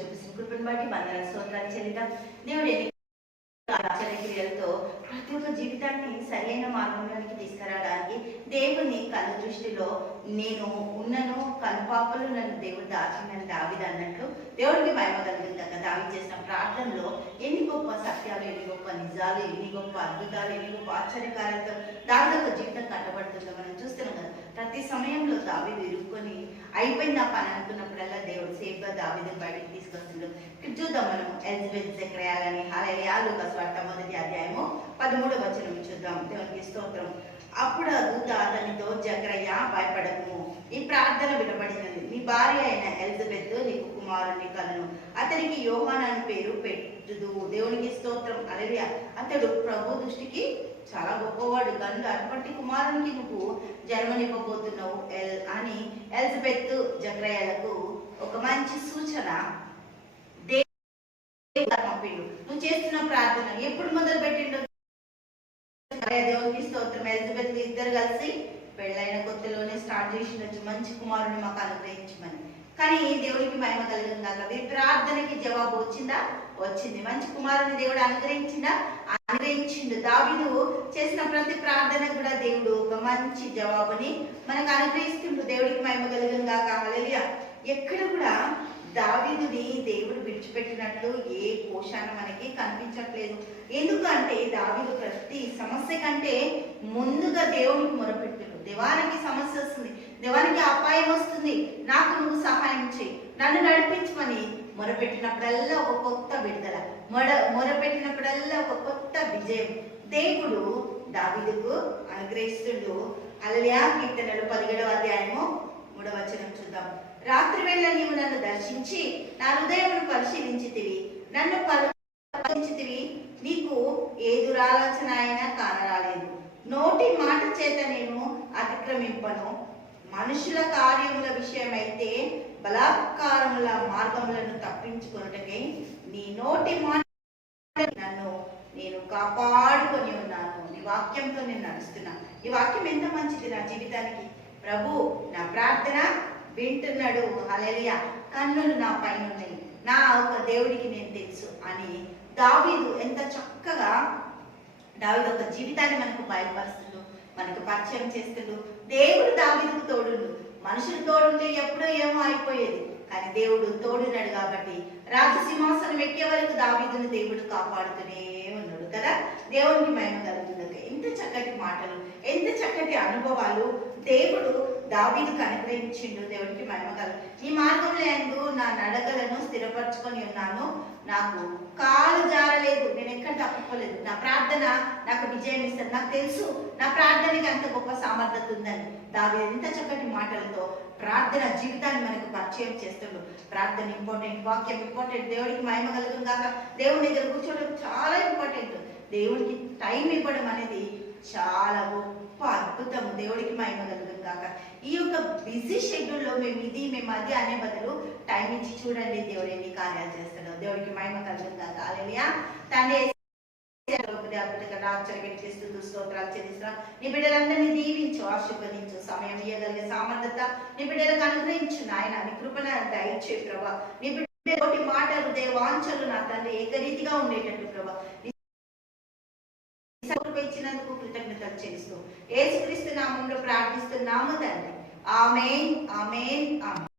చూపిస్తున్న కృపను బట్టి వందన స్తోత్రాలు చెల్లిద్దాం దేవుడు ఎన్ని ఆశ్చర్య క్రియలతో ప్రతి జీవితాన్ని సరైన మార్గంలోనికి తీసుకురావడానికి దేవుని కళ్ళ దృష్టిలో నేను ఉన్నను కనుపాపలు నన్ను దేవుడు దాచిందని దావిది అన్నట్లు దేవుడికి భయం కలిగింది కదా. దావి చేసిన ప్రార్థనలో ఎన్ని గొప్ప సత్యాలు ఎన్ని గొప్ప నిజాలు ఎన్ని గొప్ప అద్భుతాలు ఎన్ని గొప్ప ఆశ్చర్యకార్యాలతో దావిది ఒక జీవితం కట్టబడుతుందో మనం చూస్తున్నాం కదా. ప్రతి సమయంలో దావి విరుక్కొని అయిపోయింది ఆ పని అనుకున్నప్పుడల్లా దేవుడు సేఫ్గా దావిది బయటకు తీసుకొస్తున్నాడు చూద్దాం మనం ఎలిజబెత్ చక్రయాలని హలయాలు వార్త మొదటి అధ్యాయము పదమూడు వచనం చూద్దాం. దేవునికి స్తోత్రం. అప్పుడు దూత అతనితో జక్రయ్య భయపడకు. ఈ ప్రార్థన వినబడినది. నీ భార్య అయిన ఎలిజబెత్ నీకు కుమారుని కలను. అతనికి యోహాన్ అని పేరు పెట్టుదు. దేవునికి స్తోత్రం. అలలియ అతడు ప్రభు దృష్టికి చాలా గొప్పవాడు. కనుక అటువంటి కుమారునికి నువ్వు జన్మనివ్వబోతున్నావు ఎల్ అని ఎలిజబెత్ జక్రయ్యలకు ఒక మంచి సూచన పంపిండు. నువ్వు చేస్తున్న ప్రార్థన ఎప్పుడు మొదలు పెట్టిండు? దేవునికి స్తోత్రం. ఎలిజబెత్ ఇద్దరు కలిసి పెళ్ళైన కొత్తలోనే స్టార్ట్ చేసిండొచ్చు మంచి కుమారుని మాకు అనుగ్రహించమని. కానీ దేవునికి మహిమ కలిగింది కాక మీ ప్రార్థనకి జవాబు వచ్చిందా? వచ్చింది. మంచి కుమారుని దేవుడు అనుగ్రహించిందా? అనుగ్రహించిండు. దావిదు చేసిన ప్రతి ప్రార్థన కూడా దేవుడు ఒక మంచి జవాబుని మనకు అనుగ్రహిస్తుండు. దేవుడు మహిమ కలిగింది కాక హల్లెలూయా ఎక్కడ కూడా దావీదుని దేవుడు విడిచిపెట్టినట్లు ఏ కోశాన మనకి కనిపించట్లేదు. ఎందుకంటే దావీదు ప్రతి సమస్య కంటే ముందుగా దేవునికి మొరపెట్టుడు. దేవానికి సమస్య వస్తుంది. దేవానికి అపాయం వస్తుంది. నాకు నువ్వు సహాయం చేయి. నన్ను నడిపించమని మొరపెట్టినప్పుడల్లా ఒక కొత్త విడుదల. మొర మొరపెట్టినప్పుడల్లా ఒక కొత్త విజయం. దేవుడు దావీదుకు అనుగ్రహిస్తుడు. అలయా కీర్తనలు పదిహేడవ అధ్యాయము మూడవ వచనం చూద్దాం. రాత్రి వేళ నీవు నన్ను దర్శించి నా హృదయమును పరిశీలించితివి. నన్ను పరిశీలించితివి. నీకు ఏ దురాలోచన అయినా కానరాలేదు. నోటి మాట చేత నేను అతిక్రమింపను. మనుషుల కార్యముల విషయమైతే బలాత్కారముల మార్గములను తప్పించుకున్నటకై నీ నోటి మాట నన్ను నేను కాపాడుకొని ఉన్నాను. నీ వాక్యంతో నేను నడుస్తున్నా. ఈ వాక్యం ఎంత మంచిది నా జీవితానికి? ప్రభు నా ప్రార్థన వింటున్నాడు. హల్లెలూయా. కన్నులు నా పైన ఉన్నాయి నా ఒక దేవుడికి నేను తెలుసు అని దావీదు ఎంత చక్కగా దావీదు ఒక జీవితాన్ని మనకు బయలుపరుస్తుండు. మనకు పరిచయం చేస్తుండు. దేవుడు దావీదుకు తోడు మనుషులు తోడుంటే ఎప్పుడో ఏమో అయిపోయేది. కానీ దేవుడు తోడున్నాడు కాబట్టి రాజసింహాసనం ఎక్కే వరకు దావీదును దేవుడు కాపాడుతూనే ఉన్నాడు కదా? దేవుడికి మహిమ కలుగుతుంది ఎంత చక్కటి మాటలు ఎంత చక్కటి అనుభవాలు దేవుడు దావీదుకు అనుగ్రహించిండు. దేవుడికి మహిమ కలుగు. ఈ మార్గంలో ఎందు నా నడకలను స్థిరపరచుకొని ఉన్నాను. నాకు కాలు లేదు నేను ఎక్కడ తప్పుకోలేదు నా ప్రార్థన నాకు విజయం ఇస్తుంది. నాకు తెలుసు నా ప్రార్థనకి అంత గొప్ప సామర్థ్యత ఉందని దావి ఎంత చక్కటి మాటలతో ప్రార్థన జీవితాన్ని మనకు పరిచయం చేస్తుండు. ప్రార్థన ఇంపార్టెంట్ వాక్యం ఇంపార్టెంట్ దేవుడికి మహిమ కలుగుతుంది కాక దేవుడి దగ్గర కూర్చోవడం చాలా ఇంపార్టెంట్ దేవుడికి టైం ఇవ్వడం అనేది చాలా గొప్ప అద్భుతం. దేవుడికి మహిమ కలుగుతుంది. కాక ఈ యొక్క బిజీ షెడ్యూల్లో మేము ఇది మేము అది అనే బదులు టైం ఇచ్చి చూడండి దేవుడు ఎన్ని కార్యాలు చేస్తాడో. దేవుడికి మహిమ కలుగును కాక అలెలియా తండ్రి ఆశ్చర్యక్రిస్తూ స్తోత్రాలు చెల్లిస్తున్నాం నీ బిడ్డలందరినీ దీవించు ఆశీర్వదించు. సమయం ఇవ్వగలిగే సామర్థ్యత నీ బిడ్డలకు అనుగ్రహించు నాయన. నీ కృపణ దయచే ప్రభా. నీ బిడ్డ మాటలు దేవాంచలు నా తండ్రి ఏకరీతిగా ఉండేటట్టు ప్రభా. ఇచ్చినందుకు కృతజ్ఞతలు చేస్తూ ఏసుక్రీస్తు నామంలో ప్రార్థిస్తున్నాము తండ్రి. ఆమెన్ ఆమెన్ ఆమె